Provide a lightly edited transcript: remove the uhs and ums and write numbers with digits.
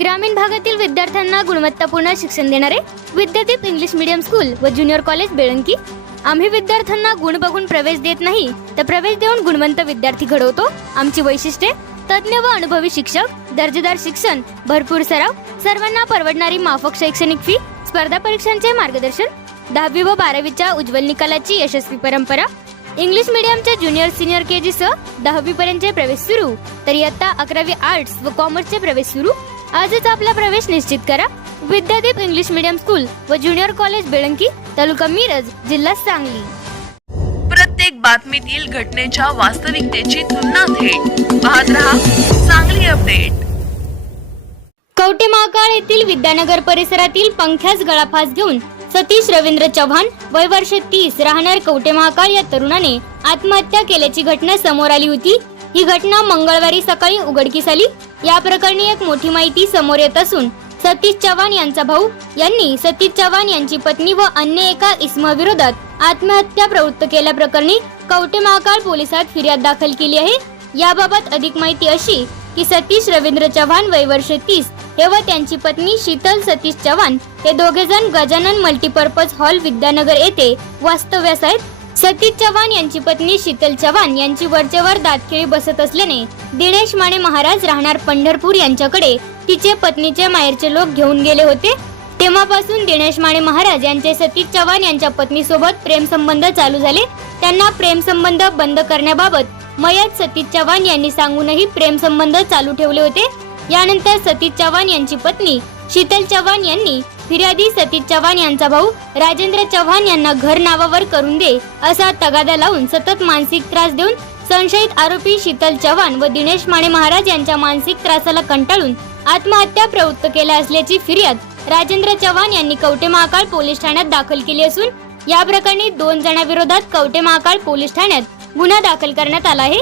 ग्रामीण भागातील विद्यार्थ्यांना गुणवत्तापूर्ण शिक्षण देणारे विद्यादीप इंग्लिश मीडियम स्कूल व ज्युनियर कॉलेज बेळंकी। आम्ही विद्यार्थ्यांना गुण बघून प्रवेश देत नाही, तर प्रवेश देऊन गुणवंत विद्यार्थी घडवतो। आमची वैशिष्ट्ये: तज्ञ व अनुभवी शिक्षक, दर्जेदार शिक्षण, भरपूर सराव, सर्वांना परवडणारी माफक शैक्षणिक फी, स्पर्धा परीक्षांचे मार्गदर्शन, 10वी व 12वीच्या उज्ज्वल निकालाची यशस्वी परंपरा, इंग्लिश मीडियमच्या ज्युनियर सिनियर केजी सह 10वी पर्यंतचे प्रवेश सुरू, तर इयत्ता 11वी आर्ट्स व कॉमर्सचे प्रवेश सुरू। आजच आपला प्रवेश निश्चित करा। विद्यादीप इंग्लिश मीडियम स्कूल व ज्युनियर कॉलेज बेळंकी, तालुका मिरज, जिल्हा सांगली। प्रत्येक बातमीतील घटनेच्या वास्तविकतेची तुलना थेट पाहत रहा सांगली अपडेट। कवठे महाकाळ येथील विद्यानगर परिसरातील पंख्यास गळाफास घेऊन सतीश रवींद्र चव्हाण, वय वर्ष 30, राहणार कवठे महाकाळ या तरुणाने आत्महत्या केल्याची घटना समोर आली होती। ही घटना मंगळवारी सकाळी उघडकीस आली। या प्रकरणी एक मोठी माहिती समोर येत असून सतीश चव्हाण यांचा भाऊ यांनी सतीश चव्हाण यांची पत्नी व अन्य एका इसमाविरोधात आत्महत्या प्रवृत्त केल्याप्रकरणी कवठे महाकाळ पोलिसात फिर्याद दाखल केली आहे। याबाबत अधिक माहिती अशी की सतीश रवींद्र चव्हाण, वय वर्ष 30, हे व त्यांची पत्नी शीतल सतीश चव्हाण हे दोघे जण गजानन मल्टीपर्पज हॉल विद्यानगर येथे वास्तव्यास आहेत। सतीश चव्हाण यांची पत्नी शीतल चव्हाण यांची वरचेवर दातखिळी बसत असल्याने दिनेश माने महाराज, राहणार पंढरपूर, यांच्याकडे तिचे पत्नीचे माहेरचे लोक घेऊन गेले होते। तेव्हापासून दिनेश माने महाराज यांचे सतीश चव्हाण यांच्या पत्नीसोबत प्रेम संबंध चालू झाले। त्यांना प्रेम संबंध बंद करण्याबाबत मयत सतीश चव्हाण यांनी सांगूनही प्रेम संबंध चालू ठेवले होते। यानंतर सतीश चव्हाण यांची पत्नी शीतल चव्हाण यांनी फिर्यादी सतीश चव्हाण यांचा भाऊ राजेंद्र चव्हाण यांना घर नावावर करून दे असा तगादा लावून सतत मानसिक त्रास देऊन संशयित आरोपी शीतल चव्हाण व दिनेश माने महाराज यांच्या मानसिक त्रासाला कंटाळून आत्महत्या प्रवृत्त केल्या असल्याची फिर्याद राजेंद्र चव्हाण यांनी कवठे महाकाळ पोलीस ठाण्यात दाखल केली असून या प्रकरणी 2 जणांविरोधात कवठे महाकाळ पोलीस ठाण्यात गुन्हा दाखल करण्यात आला आहे।